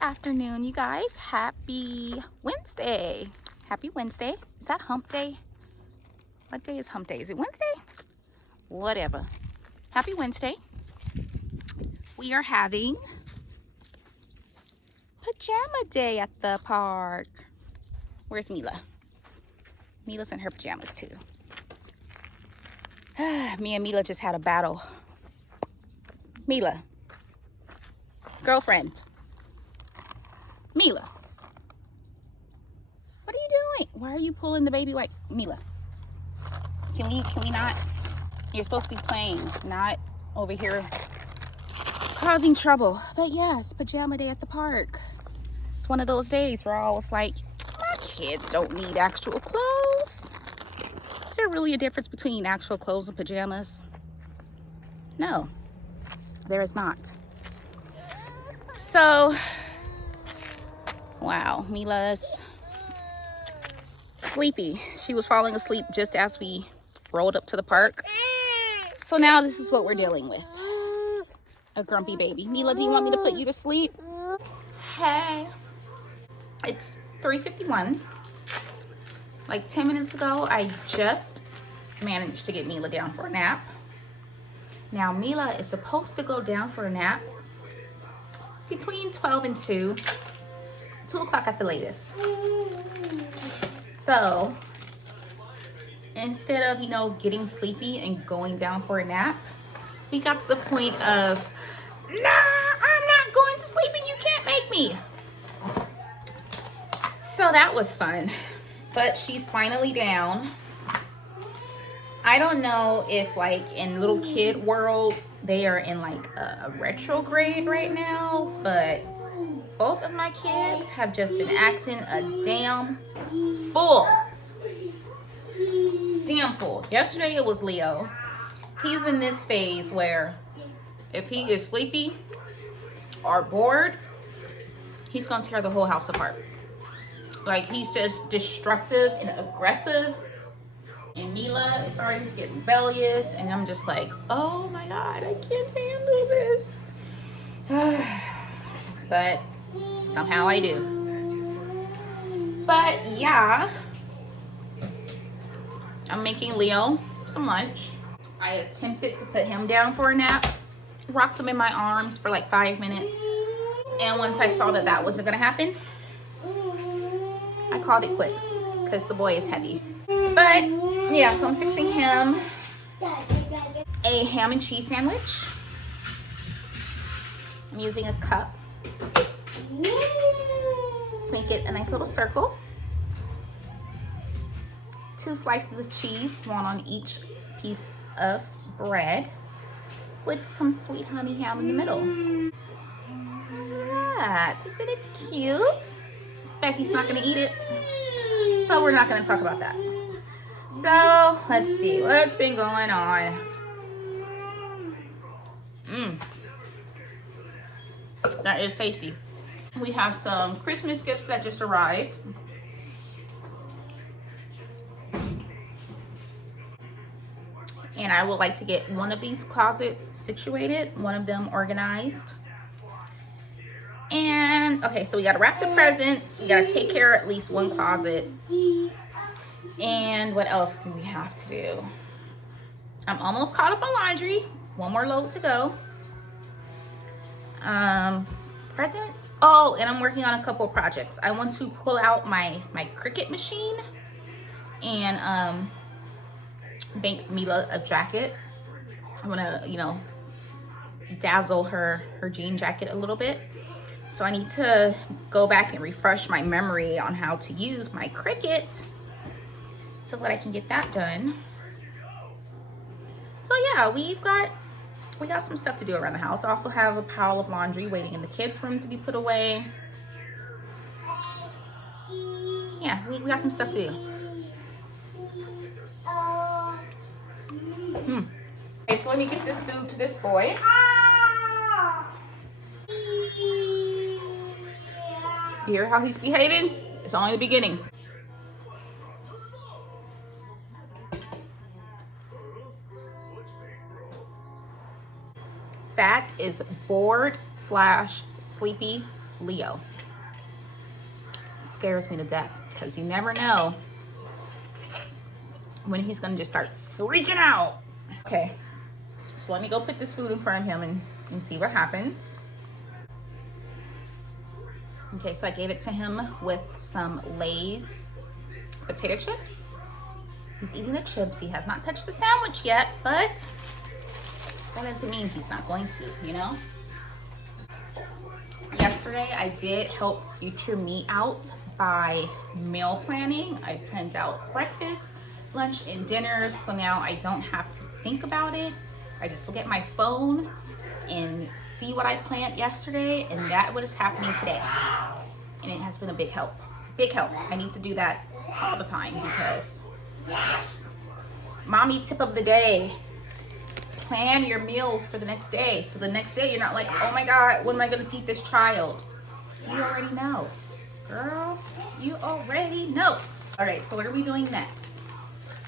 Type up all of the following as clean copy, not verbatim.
Afternoon, you guys. Happy Wednesday. Happy Wednesday. Is that hump day? What day is hump day? Is it Wednesday? Whatever. Happy Wednesday. We are having pajama day at the park. Where's Mila? Mila's in her pajamas too. Me and Mila just had a battle. Mila. Girlfriend. Mila, what are you doing? Why are you pulling the baby wipes? Mila, can we not? You're supposed to be playing, not over here causing trouble. But yes, pajama day at the park. It's one of those days where I was like, my kids don't need actual clothes. Is there really a difference between actual clothes and pajamas? No, there is not. So, wow, Mila's sleepy. She was falling asleep just as we rolled up to the park. So now this is what we're dealing with. A grumpy baby. Mila, do you want me to put you to sleep? Hey. It's 3:51. Like 10 minutes ago, I just managed to get Mila down for a nap. Now Mila is supposed to go down for a nap between 12 and 2. 2 o'clock at the latest. So instead of, getting sleepy and going down for a nap, we got to the point of, nah, I'm not going to sleep and you can't make me. So that was fun, but she's finally down. I don't know if like in little kid world, they are in like a retrograde right now, but both of my kids have just been acting a damn fool. Damn fool. Yesterday it was Leo. He's in this phase where if he is sleepy or bored, he's gonna tear the whole house apart. Like he's just destructive and aggressive. And Mila is starting to get rebellious, and I'm just like, oh my God, I can't handle this. But somehow I do. But yeah, I'm making Leo some lunch. I attempted to put him down for a nap, rocked him in my arms for like 5 minutes. And once I saw that that wasn't gonna happen, I called it quits because the boy is heavy. But yeah, so I'm fixing him a ham and cheese sandwich. I'm using a cup to make it a nice little circle. 2 slices of cheese, 1 on each piece of bread, with some sweet honey ham in the middle. Yeah, isn't it cute? Becky's not gonna eat it, but we're not gonna talk about that. So let's see what's been going on. That is tasty. We have some Christmas gifts that just arrived. And I would like to get one of these closets situated, one of them organized. And okay, so we gotta wrap the presents. We gotta take care of at least one closet. And what else do we have to do? I'm almost caught up on laundry. 1 more load to go. Presents. Oh, and I'm working on a couple of projects. I want to pull out my Cricut machine and make Mila a jacket. I want to, dazzle her jean jacket a little bit. So I need to go back and refresh my memory on how to use my Cricut so that I can get that done. So yeah, we got some stuff to do around the house. I also have a pile of laundry waiting in the kids' room to be put away. Yeah, we got some stuff to do. Okay, so let me get this food to this boy. You hear how he's behaving? It's only the beginning. That is bored / sleepy Leo. Scares me to death because you never know when he's gonna just start freaking out. Okay, so let me go put this food in front of him and see what happens. Okay, so I gave it to him with some Lay's potato chips. He's eating the chips. He has not touched the sandwich yet, but that doesn't mean he's not going to, you know? Yesterday, I did help future me out by meal planning. I planned out breakfast, lunch, and dinner, so now I don't have to think about it. I just look at my phone and see what I planned yesterday, and that what is happening today. And it has been a big help. Big help. I need to do that all the time because, yes. Mommy tip of the day. Plan your meals for the next day. So the next day you're not like, oh my God, what am I gonna feed this child? You already know. Girl, you already know. All right, so what are we doing next?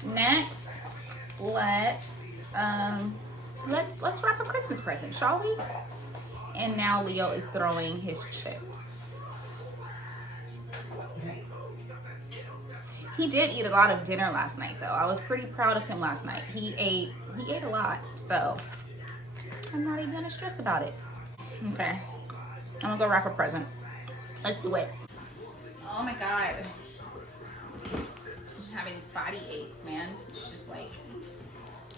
Next, let's wrap a Christmas present, shall we? And now Leo is throwing his chips. He did eat a lot of dinner last night though. I was pretty proud of him last night. He ate a lot, so I'm not even gonna stress about it. Okay, I'm gonna go wrap a present. Let's do it. Oh my God. I'm having body aches, man. It's just like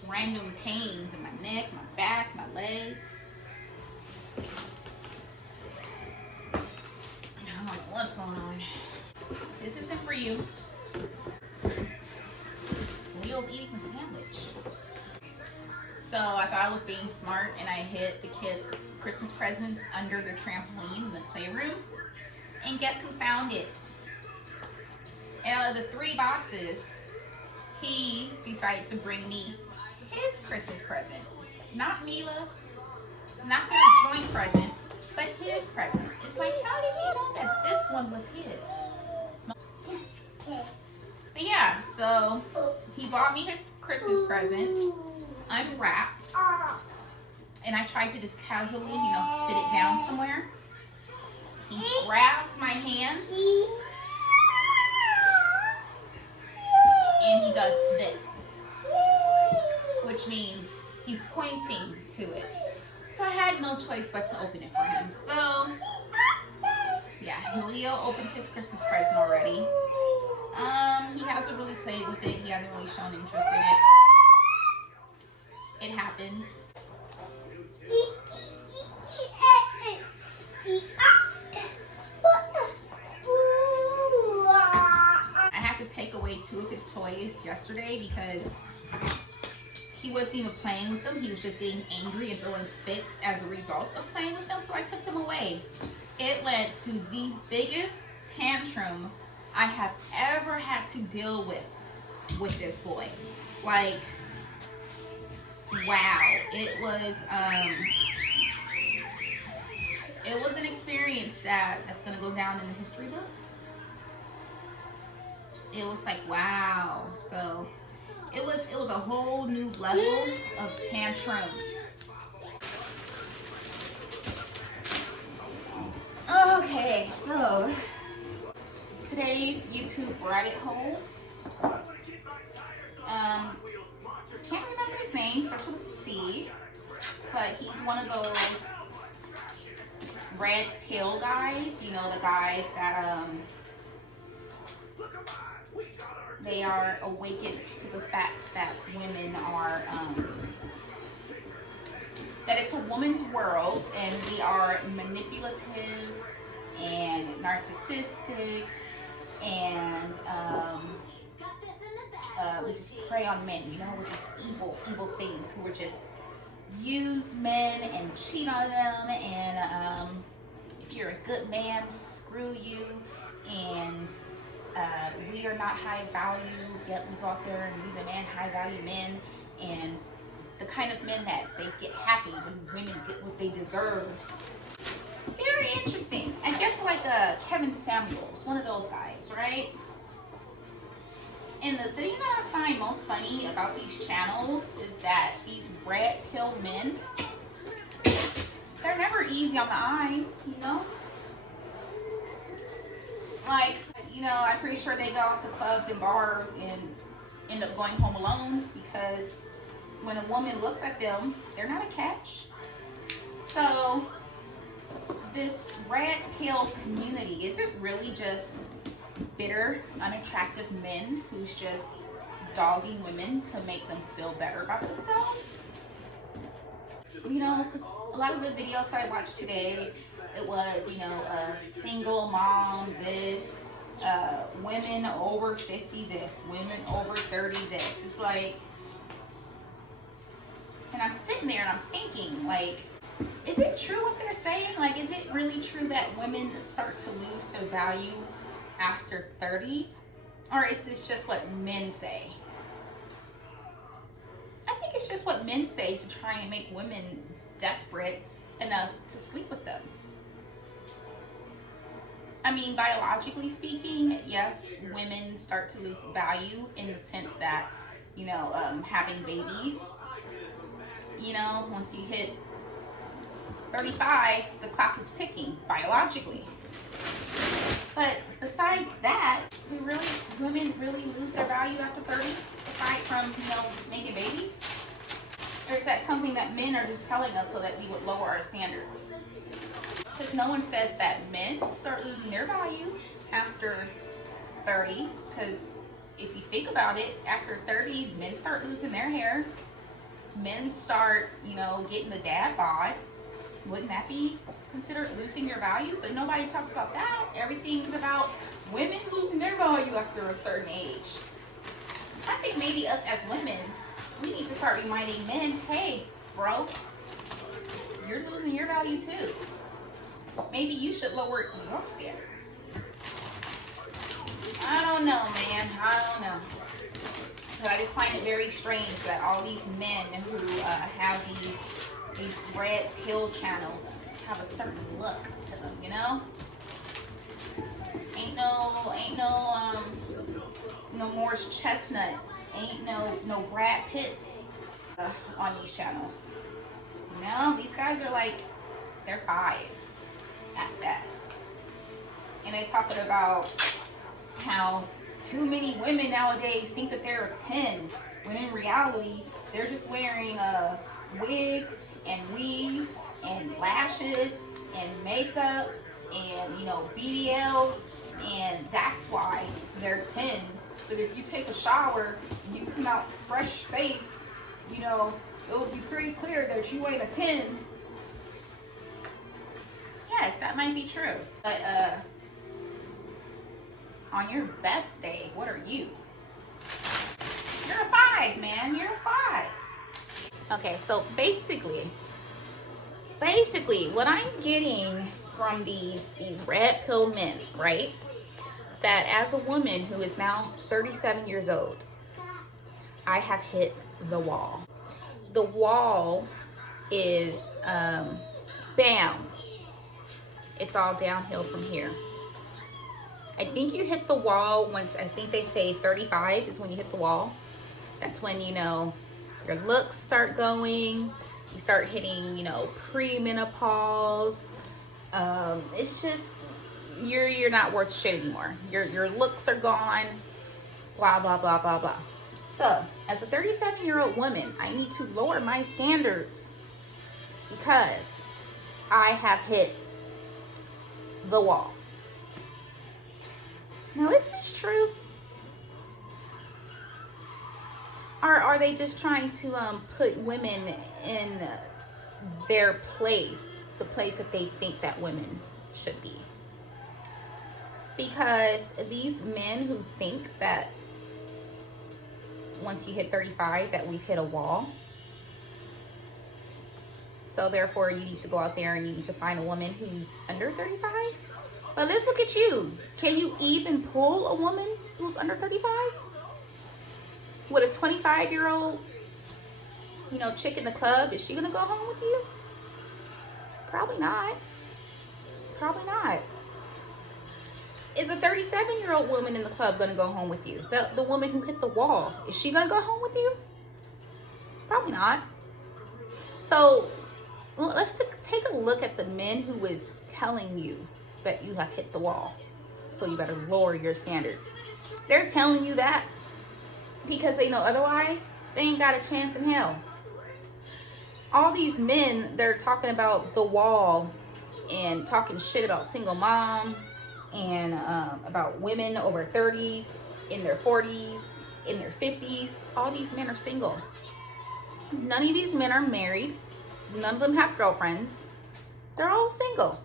random pains in my neck, my back, my legs. I don't know what's going on. This isn't for you. Leo's eating the sandwich. So I thought I was being smart and I hid the kids' Christmas presents under the trampoline in the playroom. And guess who found it? Out of the 3 boxes, he decided to bring me his Christmas present. Not Mila's, not their joint present, but his present. It's like, how did he know that this one was his? But yeah, so he bought me his Christmas present, unwrapped, and I tried to just casually, sit it down somewhere. He grabs my hand, and he does this, which means he's pointing to it. So I had no choice but to open it for him. So, yeah, Leo opened his Christmas present already. He hasn't really played with it. He hasn't really shown interest in it. It happens. I have to take away 2 of his toys yesterday because he wasn't even playing with them. He was just getting angry and throwing fits as a result of playing with them, so I took them away. It led to the biggest tantrum I have ever had to deal with this boy. Like, wow, it was an experience that's gonna go down in the history books. It was like, wow. So it was a whole new level of tantrum. Okay, so today's YouTube rabbit hole. Can't remember his name, starts with a C, but he's one of those red pill guys, the guys that they are awakened to the fact that women are that it's a woman's world and we are manipulative and narcissistic and we just prey on men, we're just evil things who would just use men and cheat on them, and if you're a good man, screw you, and we are not high value, yet we go out there and we demand high value men, and the kind of men that they get happy when women get what they deserve. Very interesting. I guess like Kevin Samuels, one of those guys, right? And the thing that I find most funny about these channels is that these red pill men, they're never easy on the eyes, you know? Like, you know, I'm pretty sure they go out to clubs and bars and end up going home alone because when a woman looks at them, they're not a catch. So this red pill community, is it really just bitter, unattractive men who's just dogging women to make them feel better about themselves? You know, because a lot of the videos I watched today, it was, you know, a single mom this, women over 50 this, women over 30 this. It's like, and I'm sitting there and I'm thinking, like, is it true what they're saying? Like, is it really true that women start to lose their value after 30? Or is this just what men say? I think it's just what men say to try and make women desperate enough to sleep with them. I mean, biologically speaking, yes, women start to lose value in the sense that, you know, having babies, you know, once you hit 35, the clock is ticking biologically. But besides that, do women really lose their value after 30, aside from, you know, making babies? Or is that something that men are just telling us so that we would lower our standards? Because no one says that men start losing their value after 30. Because if you think about it, after 30, men start losing their hair. Men start, you know, getting the dad bod. Wouldn't that be considered losing your value? But nobody talks about that. Everything's about women losing their value after a certain age. So I think maybe us as women, we need to start reminding men, hey, bro, you're losing your value too. Maybe you should lower your standards. I don't know, man. I don't know. But I just find it very strange that all these men who have these red pill channels have a certain look to them, you know? Ain't no Morris Chestnuts. Ain't no Brad Pitts on these channels. You know, these guys are like, they're fives at best. And they talking about how too many women nowadays think that they're a 10, when in reality, they're just wearing wigs and weaves and lashes and makeup and, you know, BBLs, and that's why they're 10s. But if you take a shower and you come out fresh faced, you know, it would be pretty clear that you ain't a 10. Yes, that might be true. But on your best day, what are you? You're a 5, man. You're a 5. Okay, so basically what I'm getting from these red pill men, right? That as a woman who is now 37 years old, I have hit the wall. The wall is, bam. It's all downhill from here. I think you hit the wall once, I think they say 35 is when you hit the wall. That's when, you know, your looks start going. You start hitting, you know, premenopause. It's just, you're not worth shit anymore. Your looks are gone. Blah, blah, blah, blah, blah. So, as a 37-year-old woman, I need to lower my standards because I have hit the wall. Now, is this true? Or are they just trying to put women in their place, the place that they think that women should be? Because these men who think that once you hit 35 that we've hit a wall, so therefore you need to go out there and you need to find a woman who's under 35. But let's look at you. Can you even pull a woman who's under 35? With a 25-year-old you know, chick in the club, is she gonna go home with you? Probably not. Probably not. Is a 37-year-old woman in the club gonna go home with you? The woman who hit the wall, is she gonna go home with you? Probably not. So let's take a look at the men who was telling you that you have hit the wall, so you better lower your standards. They're telling you that because they know otherwise they ain't got a chance in hell. All these men, they're talking about the wall and talking shit about single moms and about women over 30, in their 40s, in their 50s. All these men are single. None of these men are married. None of them have girlfriends. They're all single.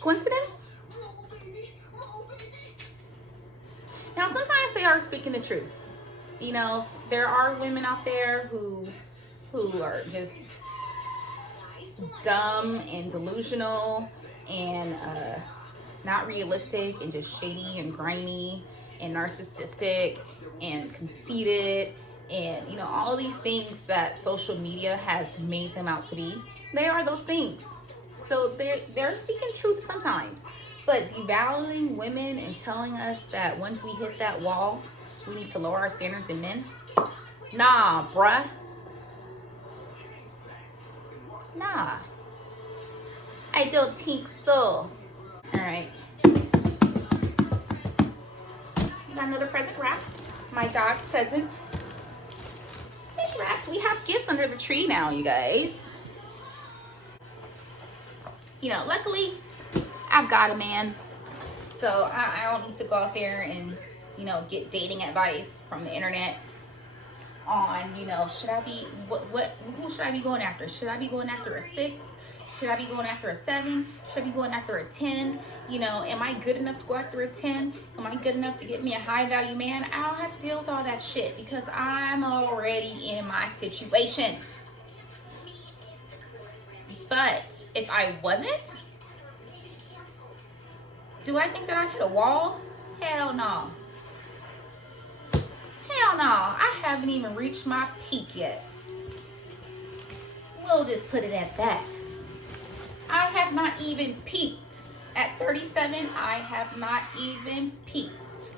Coincidence? Now, sometimes they are speaking the truth. You know, there are women out there who are just dumb and delusional and not realistic and just shady and grimy and narcissistic and conceited and, you know, all these things that social media has made them out to be. They are those things. So they're speaking truth sometimes, but devaluing women and telling us that once we hit that wall, we need to lower our standards in men. Nah, bruh. Nah. I don't think so. All right. Got another present wrapped. My dog's present. It's wrapped. We have gifts under the tree now, you guys. You know, luckily, I've got a man, so I don't need to go out there and, you know, get dating advice from the internet on, you know, should I be, who should I be going after? Should I be going after a 6? Should I be going after a 7? Should I be going after a 10? You know, am I good enough to go after a 10? Am I good enough to get me a high value man? I don't have to deal with all that shit because I'm already in my situation. But if I wasn't, do I think that I hit a wall? Hell no. Hell no. I haven't even reached my peak yet. We'll just put it at that. I have not even peaked. At 37, I have not even peaked.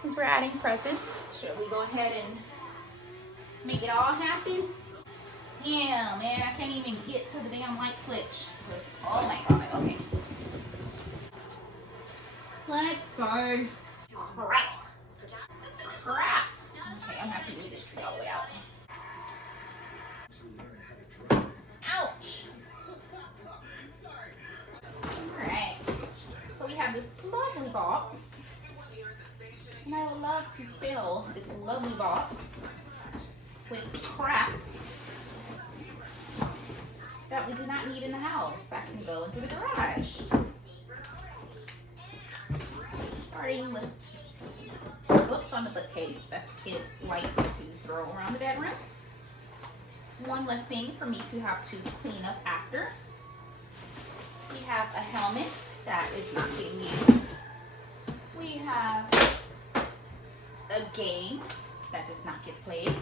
Since we're adding presents, should we go ahead and make it all happen? Yeah, man, I can't even get to the damn light switch. Oh my god, okay. Let's start. Crap. Crap. Okay, I'm gonna have to move this tree all the way out. Ouch. Alright. So we have this lovely box. And I would love to fill this lovely box with crap that we do not need in the house that can go into the garage. Starting with books on the bookcase that the kids like to throw around the bedroom. One less thing for me to have to clean up after. We have a helmet that is not getting used. We have a game that does not get played.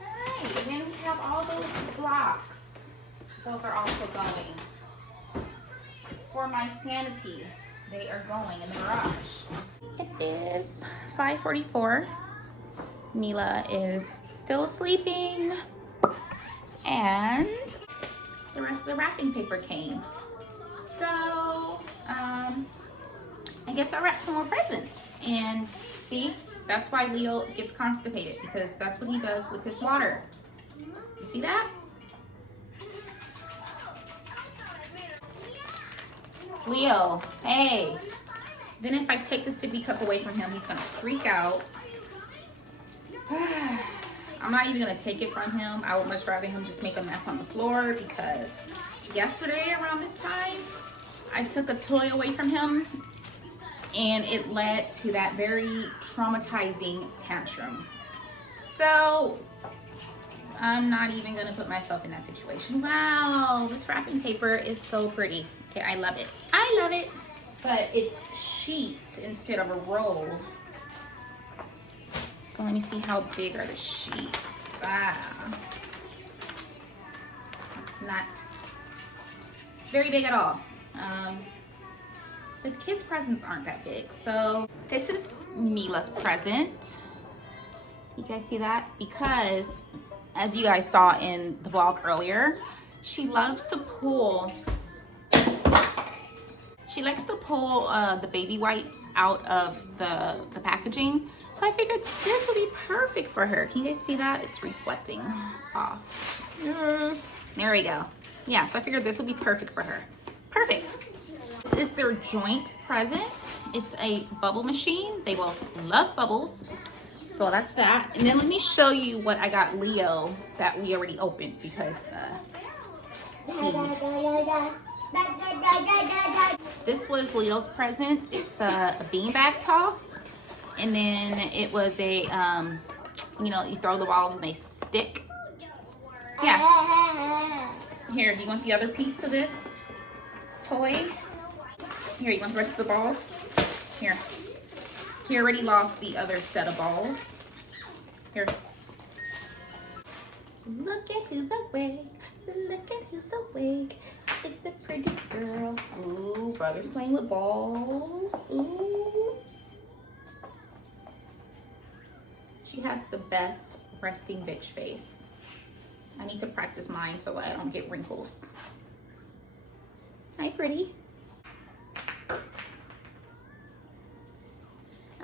Alright, and then we have all those blocks. Those are also going. For my sanity, they are going in the garage. It is 5:44. Mila is still sleeping. And the rest of the wrapping paper came. So, I guess I'll wrap some more presents. And see, that's why Leo gets constipated, because that's what he does with his water. You see that? Leo, hey. Then if I take the sippy cup away from him, he's gonna freak out. I'm not even gonna take it from him. I would much rather him just make a mess on the floor, because yesterday around this time, I took a toy away from him and it led to that very traumatizing tantrum. So I'm not even gonna put myself in that situation. Wow, this wrapping paper is so pretty. Okay, I love it. I love it. But it's sheets instead of a roll. So let me see how big are the sheets. It's not very big at all. But the kids' presents aren't that big. So this is Mila's present. You guys see that? Because as you guys saw in the vlog earlier, she loves to pull. She likes to pull the baby wipes out of the packaging. So I figured this would be perfect for her. Can you guys see that? It's reflecting off. There we go. Yeah, so I figured this would be perfect for her. Perfect. This is their joint present. It's a bubble machine. They both love bubbles. So that's that. And then let me show you what I got Leo that we already opened because this was Leo's present. It's a beanbag toss. And then it was a, you know, you throw the balls and they stick. Yeah. Here, do you want the other piece to this toy? Here, you want the rest of the balls? Here. He already lost the other set of balls. Here. Look at who's awake. Look at who's awake. It's the pretty girl. Ooh, brother's playing with balls. Ooh. She has the best resting bitch face. I need to practice mine so I don't get wrinkles. Hi, pretty.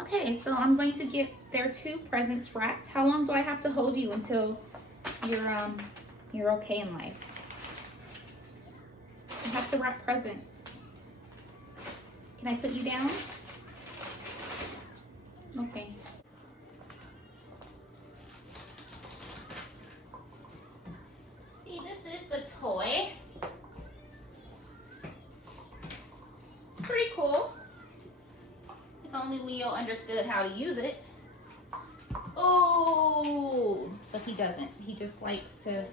Okay, so I'm going to get their two presents wrapped. How long do I have to hold you until you're okay in life? I have to wrap presents. Can I put you down? Okay. See, this is the toy. Pretty cool. If only Leo understood how to use it. Oh, but he doesn't. He just likes to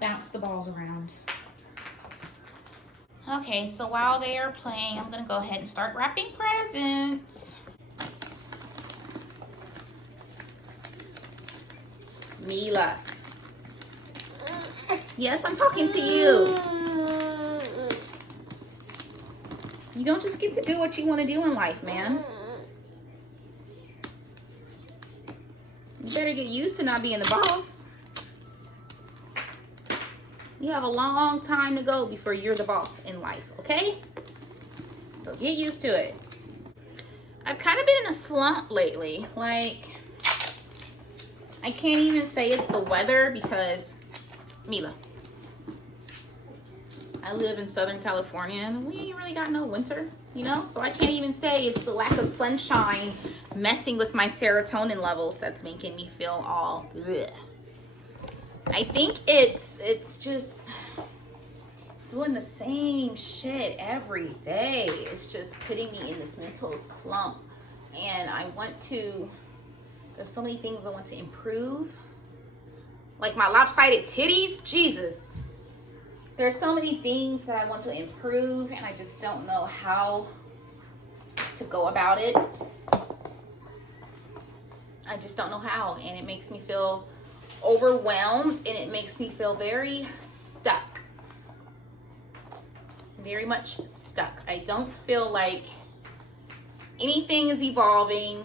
bounce the balls around. Okay, so while they are playing, I'm gonna go ahead and start wrapping presents. Mila. Yes, I'm talking to you. You don't just get to do what you want to do in life, man. You better get used to not being the boss. You have a long time to go before you're the boss in life, okay? So get used to it. I've kind of been in a slump lately. Like, I can't even say it's the weather because, Mila, I live in Southern California and we ain't really got no winter, you know? So I can't even say it's the lack of sunshine messing with my serotonin levels that's making me feel all bleh. I think it's just doing the same shit every day. It's just putting me in this mental slump. And there's so many things I want to improve. Like my lopsided titties, Jesus. There's so many things that I want to improve and I just don't know how to go about it. I just don't know how, and it makes me feel overwhelmed and it makes me feel very stuck. Very much stuck. I don't feel like anything is evolving.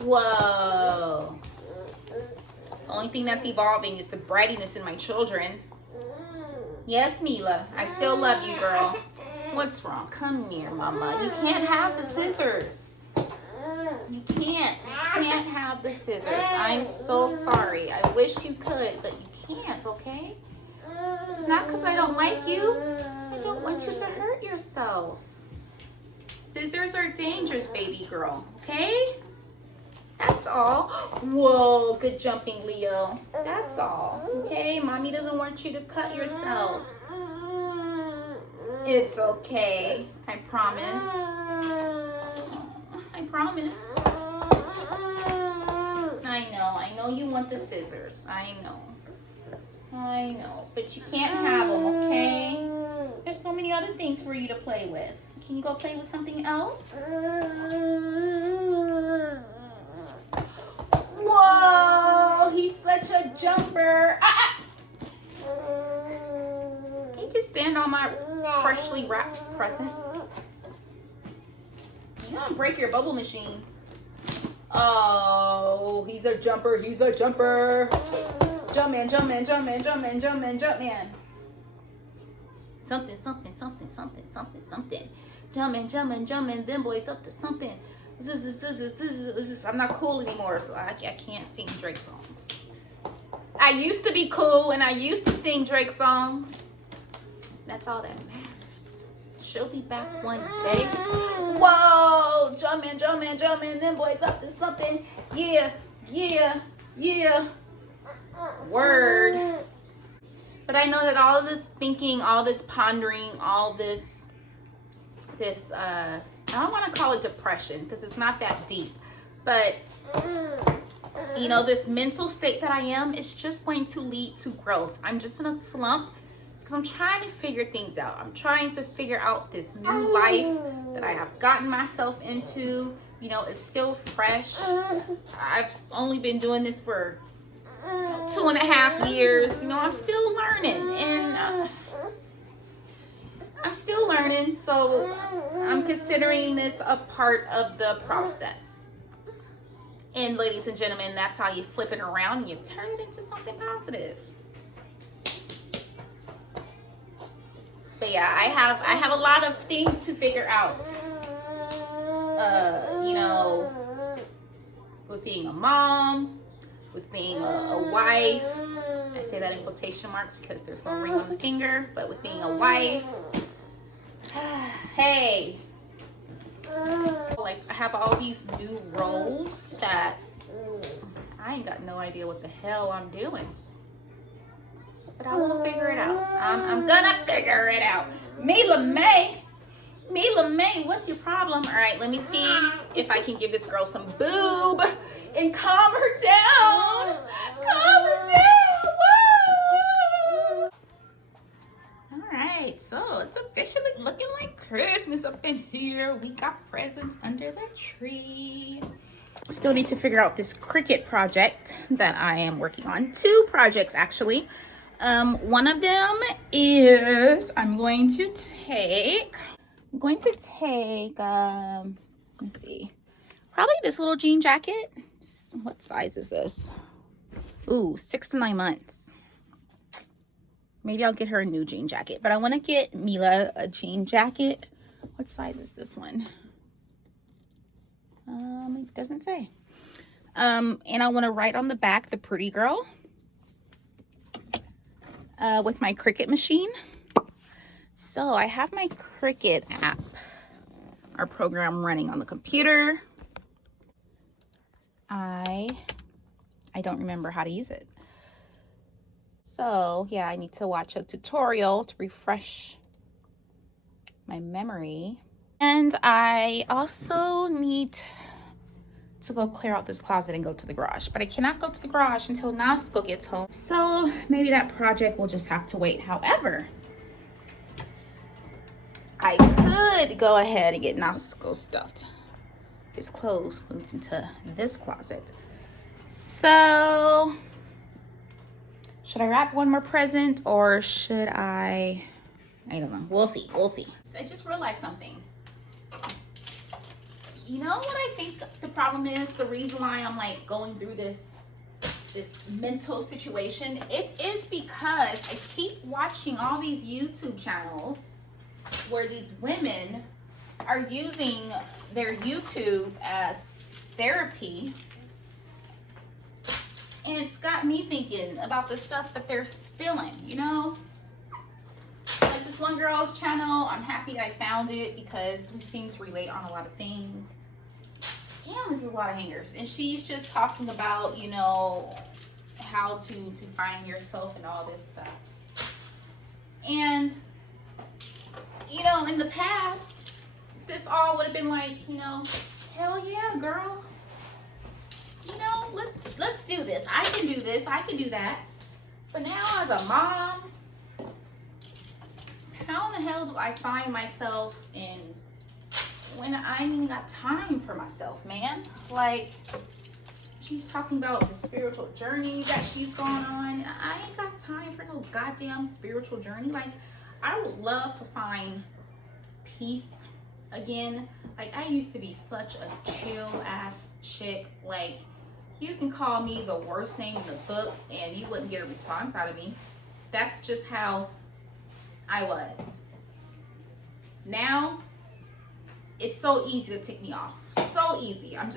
Whoa. The only thing that's evolving is the brattiness in my children. Yes, Mila, I still love you, girl. What's wrong? Come here, mama. You can't have the scissors. You can't have the scissors. I'm so sorry. I wish you could, but you can't, okay? It's not because I don't like you. I don't want you to hurt yourself. Scissors are dangerous, baby girl, okay? That's all. Whoa, good jumping, Leo. That's all, okay? Mommy doesn't want you to cut yourself. It's okay. I promise. I promise. I know you want the scissors. I know, but you can't have them, okay? There's so many other things for you to play with. Can you go play with something else? such a jumper. You can stand on my freshly wrapped present. You're gonna break your bubble machine. Oh, he's a jumper. He's a jumper. Jumpman, jumpman, jumpman, jumpman, jumpman, jumpman. Something, something, something, something, something, something. Jumpman, jumpman, jumpman. Them boys up to something. I'm not cool anymore, so I can't sing Drake songs. I used to be cool and I used to sing Drake songs. That's all that matters. She'll be back one day. Whoa! Jumpin', jumpin', jumpin'. Them boys up to something. Yeah, yeah, yeah. Word. But I know that all of this thinking, all this pondering, all this, I don't want to call it depression because it's not that deep. But, you know, this mental state that I am is just going to lead to growth. I'm just in a slump because I'm trying to figure things out. I'm trying to figure out this new life that I have gotten myself into. You know, it's still fresh. I've only been doing this for 2.5 years. You know, I'm still learning, and I'm still learning, so I'm considering this a part of the process. And ladies and gentlemen, that's how you flip it around and you turn it into something positive. But yeah, I have a lot of things to figure out. You know, with being a mom, with being a wife. I say that in quotation marks because there's no ring on the finger, but with being a wife. Hey, like I have all these new roles that I ain't got no idea what the hell I'm doing, but I will figure it out. I'm gonna figure it out. Mila May, what's your problem? All right, let me see if I can give this girl some boob and calm her down. Calm her down. Woo! All right, so it's officially looking like Christmas up in here. We got presents under the tree. Still need to figure out this Cricut project that I am working on. 2 projects actually. One of them is I'm going to take let's see, probably this little jean jacket. What size is this? Ooh, 6 to 9 months. Maybe I'll get her a new jean jacket, but I want to get Mila a jean jacket. What size is this one? It doesn't say. And I want to write on the back, the pretty girl, with my Cricut machine. So I have my Cricut app, our program, running on the computer. I don't remember how to use it. So yeah, I need to watch a tutorial to refresh my memory. And I also need to go clear out this closet and go to the garage. But I cannot go to the garage until Nasco gets home. So maybe that project will just have to wait. However, I could go ahead and get Nasco stuffed. His clothes moved into this closet. So should I wrap one more present or should I don't know. We'll see. So I just realized something. You know what I think the problem is? The reason why I'm like going through this mental situation, it is because I keep watching all these YouTube channels where these women are using their YouTube as therapy. And it's got me thinking about the stuff that they're spilling, you know? Like this one girl's channel, I'm happy I found it because we seem to relate on a lot of things. Damn, this is a lot of hangers. And she's just talking about, you know, how to find yourself and all this stuff. And, you know, in the past, this all would have been like, you know, hell yeah, girl. You know, let's do this. I can do this. I can do that. But now as a mom, how in the hell do I find myself in when I ain't even got time for myself, man? Like, She's talking about the spiritual journey that she's gone on. I ain't got time for no goddamn spiritual journey. Like, I would love to find peace again. Like, I used to be such a chill ass chick. Like, you can call me the worst thing in the book and you wouldn't get a response out of me. That's just how I was. Now, it's so easy to tick me off. So easy. I'm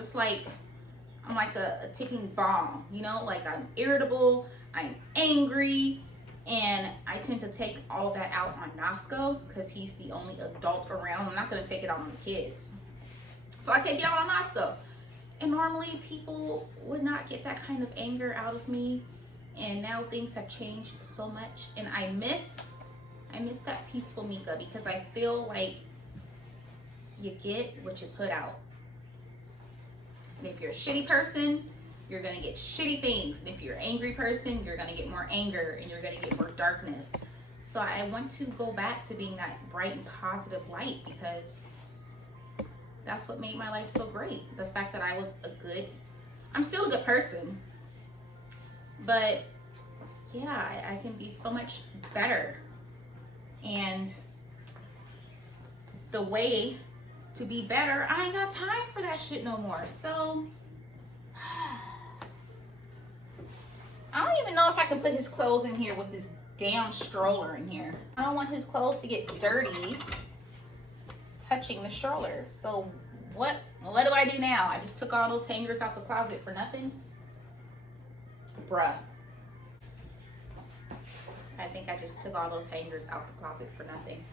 like a ticking bomb, you know? Like, I'm irritable, I'm angry, and I tend to take all of that out on Nasco because he's the only adult around. I'm not going to take it out on the kids. So I take it out on Nasco. And normally people would not get that kind of anger out of me. And now things have changed so much. And I miss that peaceful Mika, because I feel like you get what you put out. And if you're a shitty person, you're gonna get shitty things. And if you're an angry person, you're gonna get more anger and you're gonna get more darkness. So I want to go back to being that bright and positive light, because that's what made my life so great. The fact that I'm still a good person, but yeah, I can be so much better. And the way to be better, I ain't got time for that shit no more. So I don't even know if I can put his clothes in here with this damn stroller in here. I don't want his clothes to get dirty touching the stroller. So what do I do now? I just took all those hangers out the closet for nothing? Bruh. I think I just took all those hangers out the closet for nothing.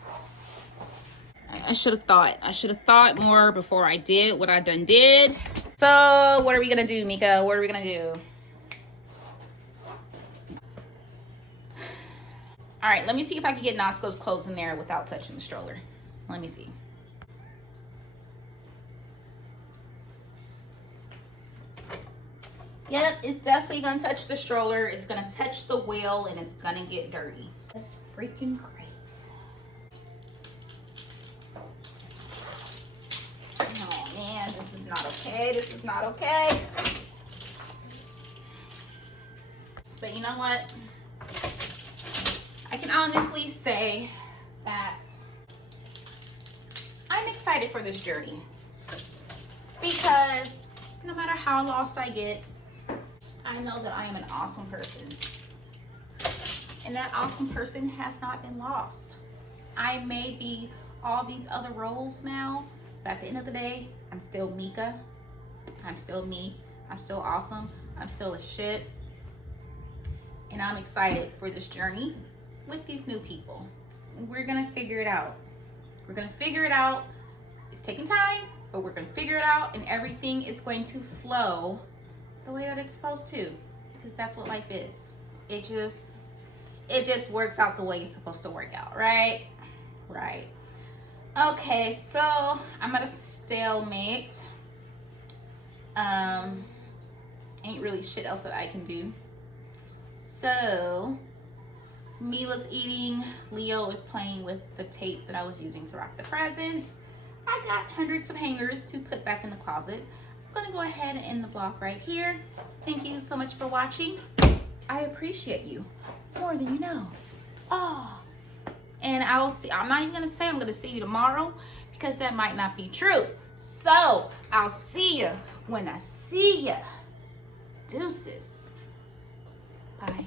I should have thought more before I did what I done did. So what are we gonna do, Mika? What are we gonna do? All right, let me see if I can get Nasco's clothes in there without touching the stroller. Let me see. Yep, it's definitely gonna touch the stroller. It's gonna touch the wheel and it's gonna get dirty. That's freaking great. Oh man, this is not okay. This is not okay. But you know what? I can honestly say that I'm excited for this journey, because no matter how lost I get, I know that I am an awesome person. And that awesome person has not been lost. I may be all these other roles now, but at the end of the day, I'm still Mika. I'm still me. I'm still awesome. I'm still a shit. And I'm excited for this journey with these new people. We're gonna figure it out. We're gonna figure it out. It's taking time, but we're gonna figure it out, and everything is going to flow the way that it's supposed to, because that's what life is. It just works out the way it's supposed to work out, right? Right. Okay, so I'm at a stalemate. Ain't really shit else that I can do. So Mila's eating, Leo is playing with the tape that I was using to wrap the presents. I got hundreds of hangers to put back in the closet. I'm gonna go ahead and end the vlog right here. Thank you so much for watching. I appreciate you more than you know. Oh, and I will see, I'm not even gonna say I'm gonna see you tomorrow, because that might not be true. So I'll see you when I see you. Deuces. Bye.